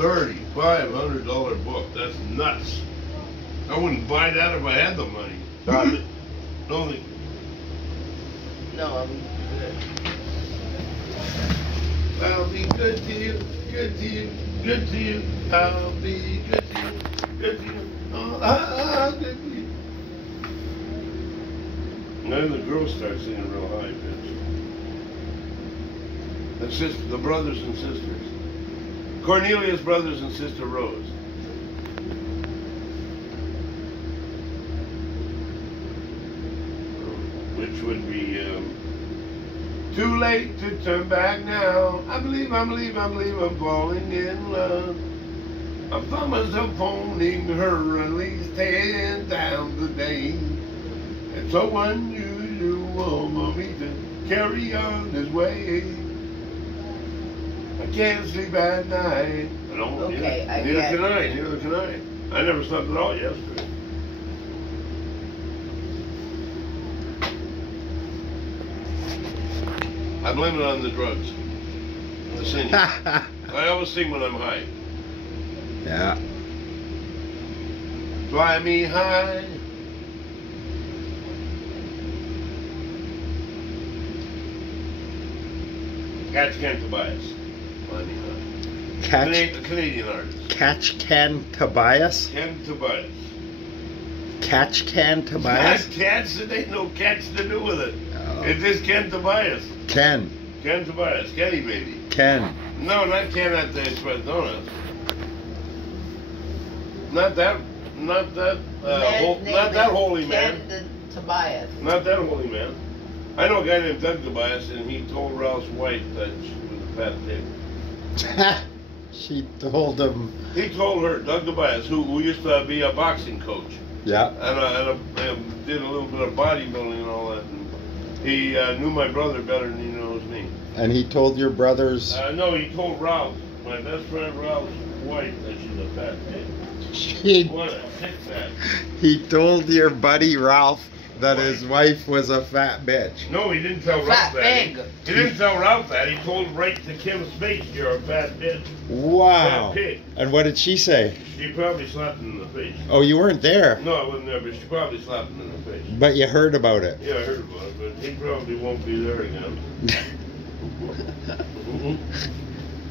$3,500 book. That's nuts. I wouldn't buy that if I had the money. No, I'll be good to you, good to you, good to you. I'll be good to you, good to you. Oh, good to you. And then the girls start singing real high pitch. The brothers and sisters. Cornelius brothers and sister Rose. Which would be too late to turn back now. I believe I'm falling in love. I found myself phoning her at least 10 times a day. It's so unusual for me to carry on this way. I can't sleep at night. Okay, neither can I. I never slept at all yesterday. I blame it on the drugs. The singing. I always sing when I'm high. Yeah. Fly me high. Catch Ken Tobias. Fly me high. Canadian artist. Catch Ken Tobias? Ken Tobias. Catch Ken Tobias? Cats, it ain't no cats to do with it. Oh. It's just Ken Tobias. Ken Tobias. Kenny baby. Ken. No, not Ken at the Express Donuts. Not that holy man. Tobias. Not that holy man. I know a guy named Doug Tobias, and he told Rouse White that she was a fat pig. She told him. He told her, Doug Tobias, who used to be a boxing coach. Yeah. And did a little bit of bodybuilding and all that. And he knew my brother better than he knows me. And he told your brothers. No, he told Rouse, my best friend Rouse White, that she's a fat pig. What a sick fat. He told your buddy Ralph that his wife was a fat bitch. No, he didn't tell Ralph that. He didn't tell Ralph that. He told right to Kim's face, "You're a fat bitch." Wow. Fat pig. And what did she say? She probably slapped him in the face. Oh, you weren't there? No, I wasn't there, but she probably slapped him in the face. But you heard about it? Yeah, I heard about it, but he probably won't be there again.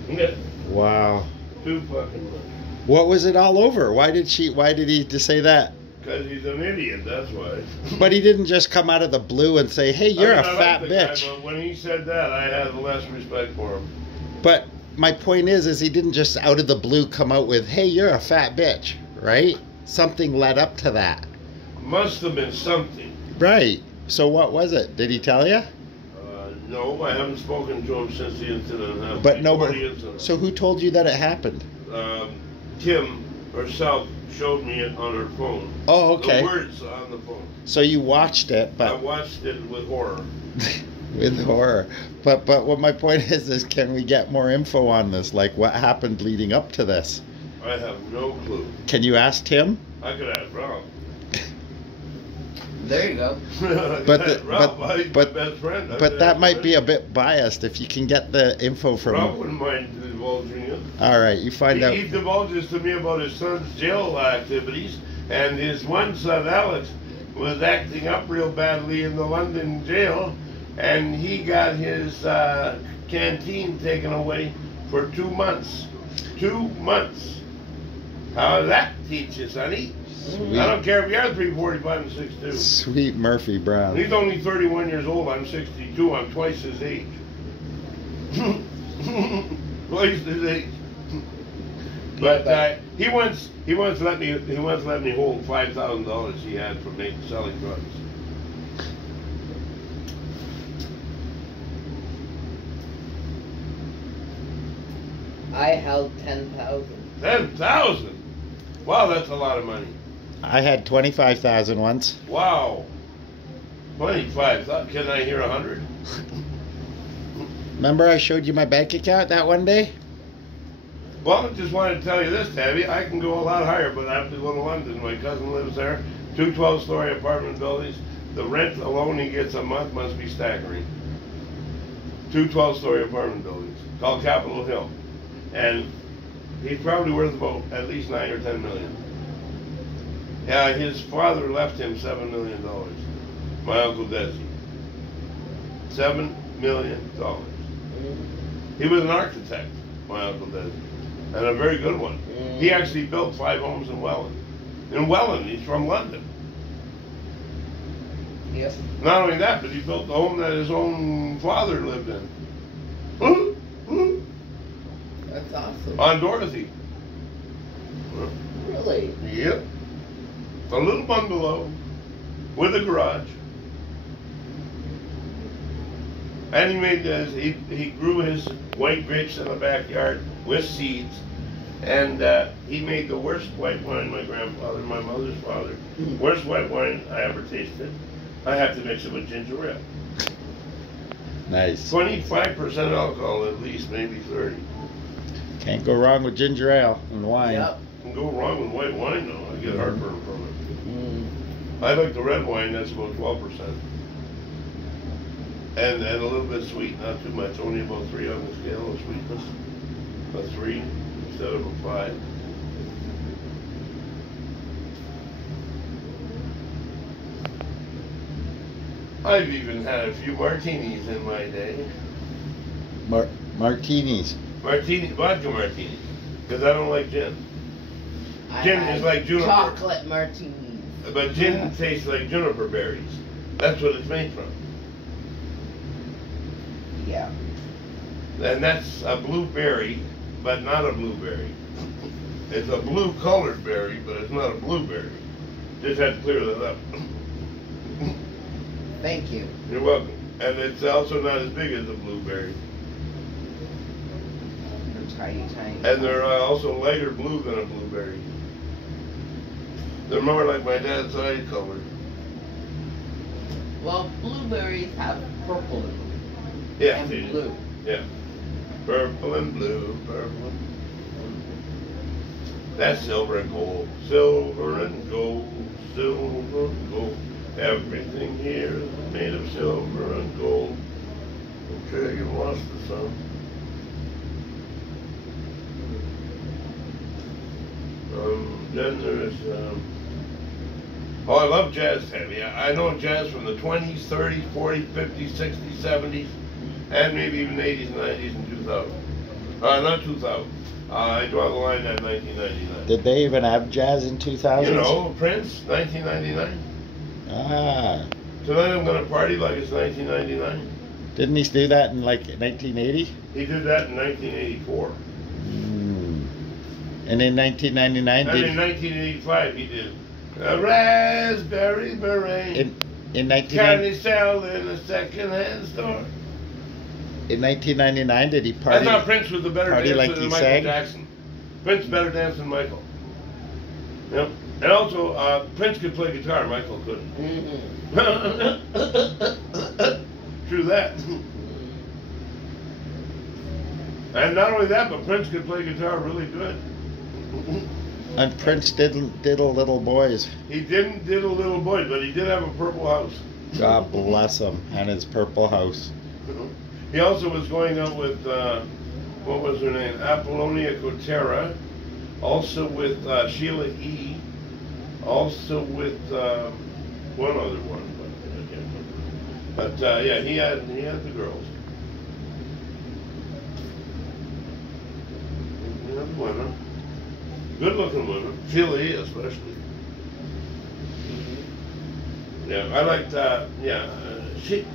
Yeah. Wow. Too fucking much. What was it all over? Why did he just say that? Because he's an idiot, that's why. But he didn't just come out of the blue and say, "Hey, you're a fat bitch." Guy, but when he said that, I had less respect for him. But my point is he didn't just out of the blue come out with, "Hey, you're a fat bitch," right? Something led up to that. Must have been something. Right. So what was it? Did he tell you? No, I haven't spoken to him since the incident happened. But nobody. So who told you that it happened? Kim herself showed me it on her phone. Oh, okay. The words on the phone. So you watched it, but I watched it with horror. With horror. But what my point is can we get more info on this? Like what happened leading up to this? I have no clue. Can you ask Tim? I could ask Ralph. There you go. But Ralph, my best friend. But that might be a bit biased if you can get the info from Ralph wouldn't mind divulging it. All right, you find out. He divulges to me about his son's jail activities, and his one son, Alex, was acting up real badly in the London jail, and he got his canteen taken away for 2 months. 2 months. How does that teach you, sonny? Sweet. I don't care if you're 345 and 6'2". Sweet Murphy Brown. He's only 31 years old. I'm 62. I'm twice his age. Twice his age. But he once let me hold $5,000 he had for selling drugs. I held 10,000. 10,000. Wow, that's a lot of money. I had 25,000 once. Wow. 25. Can I hear 100? Remember I showed you my bank account that one day? Well, I just wanted to tell you this, Tabby. I can go a lot higher, but I have to go to London. My cousin lives there. 2 12-story apartment buildings. The rent alone he gets a month must be staggering. 2 12-story apartment buildings called Capitol Hill. And He's probably worth about at least 9 or 10 million. Yeah, his father left him $7 million. My Uncle Desi. $7 million. He was an architect, my Uncle Desi, and a very good one. He actually built 5 homes in Welland. In Welland, he's from London. Yes. Not only that, but he built the home that his own father lived in. That's awesome. On Dorothy. Really? Yep. A little bungalow with a garage. And he made this, he grew his white grapes in the backyard with seeds. And he made the worst white wine, my grandfather, my mother's father. Worst white wine I ever tasted. I have to mix it with ginger ale. Nice. 25% alcohol at least, maybe 30. Can't go wrong with ginger ale and wine. Yep. Can go wrong with white wine though. I get heartburn from it. I like the red wine, that's about 12%. And a little bit sweet, not too much, only about 3 on the scale of sweetness. A 3 instead of a 5. I've even had a few martinis in my day. Martinis. Vodka martinis, because I don't like gin. I Gin had is like juniper. chocolate martinis. But gin tastes like juniper berries. That's what it's made from. Yeah. And that's a blueberry, but not a blueberry. It's a blue colored berry, but it's not a blueberry. Just had to clear that up. Thank you. You're welcome. And it's also not as big as a blueberry. They're tiny, tiny. And they're also lighter blue than a blueberry. They're more like my dad's eye color. Well, blueberries have purple in them. Yeah, And they do. blue. Yeah. Purple and blue, purple and blue. That's silver and gold. Silver and gold, silver and gold. Everything here is made of silver and gold. Okay, you lost the sun. Then there's, oh, I love jazz heavy. I know jazz from the 20s, 30s, 40s, 50s, 60s, 70s, and maybe even 80s, 90s, and 2000. Not 2000. I draw the line at 1999. Did they even have jazz in 2000? You know, Prince, 1999. Ah. Tonight I'm gonna party like it's 1999. Didn't he do that in like 1980? He did that in 1984. And in 1999, And in 1985 he did a raspberry beret. in Candy sell in a second-hand store. In 1999, did he I party? thought Prince was a better party dancer like than he Michael sang? Jackson. Prince better dance than Michael. Yep. And also, Prince could play guitar, Michael couldn't. True that. And not only that, but Prince could play guitar really good. And Prince diddle little boys. He didn't diddle little boys, but he did have a purple house. God bless him and his purple house. He also was going out with, what was her name? Apollonia Kotera. Also with Sheila E. Also with one other one, but I can't remember. But yeah, he had the girls. He had the women. Good looking women. Sheila E. especially. Yeah, I liked she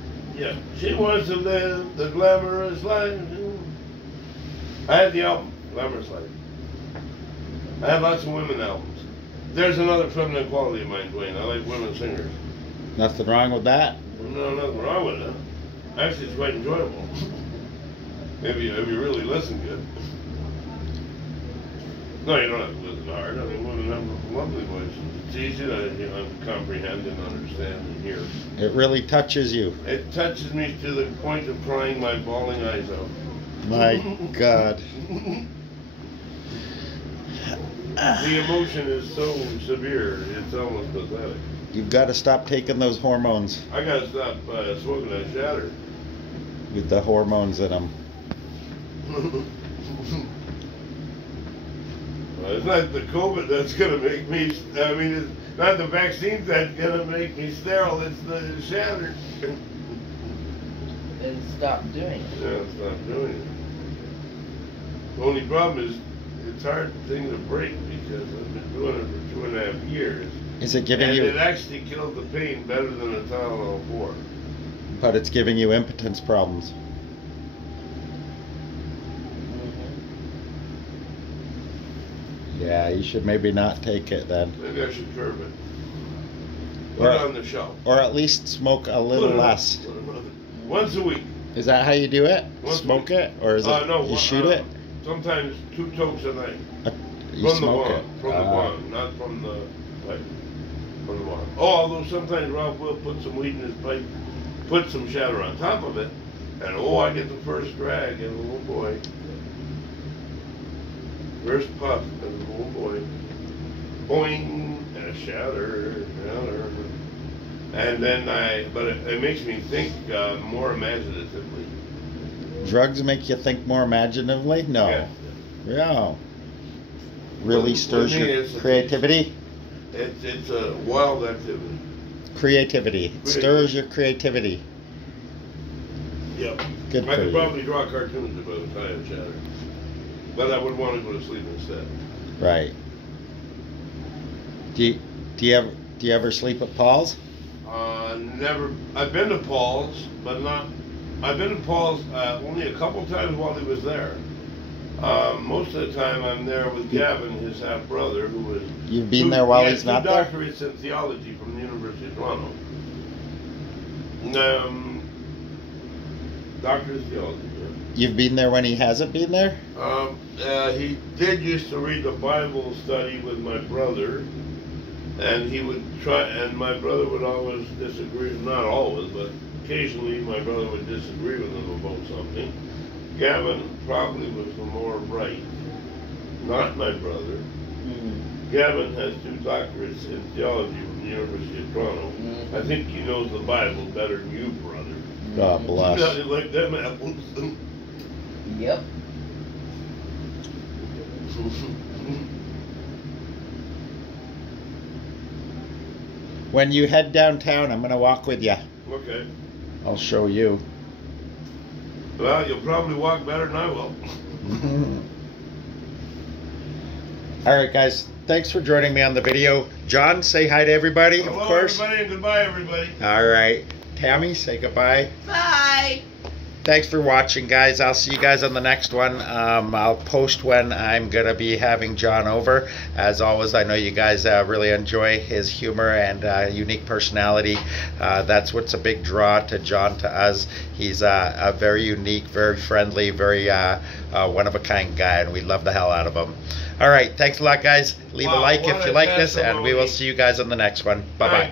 wants to live the glamorous life. I had the album, Glamorous Life. I have lots of women albums. There's another feminine quality of mine, Dwayne. I like women singers. Nothing wrong with that. No, nothing wrong with it. Actually, it's quite enjoyable. Maybe if you really listen good. No, you don't have to listen hard. I mean, women have lovely voices. It's easy to comprehend and understand and hear. It really touches you. It touches me to the point of crying my bawling eyes out. My God. The emotion is so severe, it's almost pathetic. You've got to stop taking those hormones I gotta stop smoking that shatter. with the hormones in them. It's not the COVID that's gonna make me. I mean, it's not the vaccines that's gonna make me sterile. It's the shatter. And stop doing it. Yeah, it's not doing it. The only problem is it's a hard thing to break because I've been doing it for 2.5 years. Is it giving And you? it actually killed the pain better than a Tylenol 4. But it's giving you impotence problems. Yeah, you should maybe not take it then. Maybe I should curb it. Put it on the shelf. Or at least smoke a little Put it on- less. put it on. Once a week. Is that how you do it? Once a Smoke week. it? Or is it No, you shoot it? Sometimes 2 tokes a night. You From the smoke wand. it? From the wand, not from the pipe. From the wand. Oh, although sometimes Ralph will put some weed in his pipe, put some shatter on top of it, and I get the first drag, and oh boy. First puff, and oh boy. Boing, and a shatter. And then but it makes me think more imaginatively. Drugs make you think more imaginatively? No. Yeah. Yeah. Really With stirs me, your it's a- creativity? It's a wild activity. Creativity. It stirs your creativity. Yep. Good I for could you. probably draw cartoons if I was high and shatter. But I would want to go to sleep instead. Right. Do you ever sleep at Paul's? Never. I've been to Paul's, but not. I've been to Paul's only a couple times while he was there. Most of the time I'm there with Gavin, his half brother, who was. You've been there while he he's has not two there? doctorates in theology from the University of Toronto. Doctorate of theology. Yeah. You've been there when he hasn't been there? He did used to read the Bible study with my brother, and he would try, and my brother would always disagree, not always, but occasionally my brother would disagree with him about something. Gavin probably was the more right, not my brother. Gavin has 2 doctorates in theology from the University of Toronto. I think he knows the Bible better than you, brother. God bless. Nothing like them apples. Yep. When you head downtown, I'm going to walk with you. Okay. I'll show you. Well, you'll probably walk better than I will. All right, guys. Thanks for joining me on the video. John, say hi to everybody, Hello, of course. everybody, and goodbye, everybody. All right. Tammy, say goodbye. Bye. Thanks for watching, guys. I'll see you guys on the next one. I'll post when I'm going to be having John over. As always, I know you guys really enjoy his humor and unique personality. That's what's a big draw to John, to us. He's a very unique, very friendly, very one-of-a-kind guy, and we love the hell out of him. All right. Thanks a lot, guys. Leave a like if you like this, and we will see you guys on the next one. Bye-bye.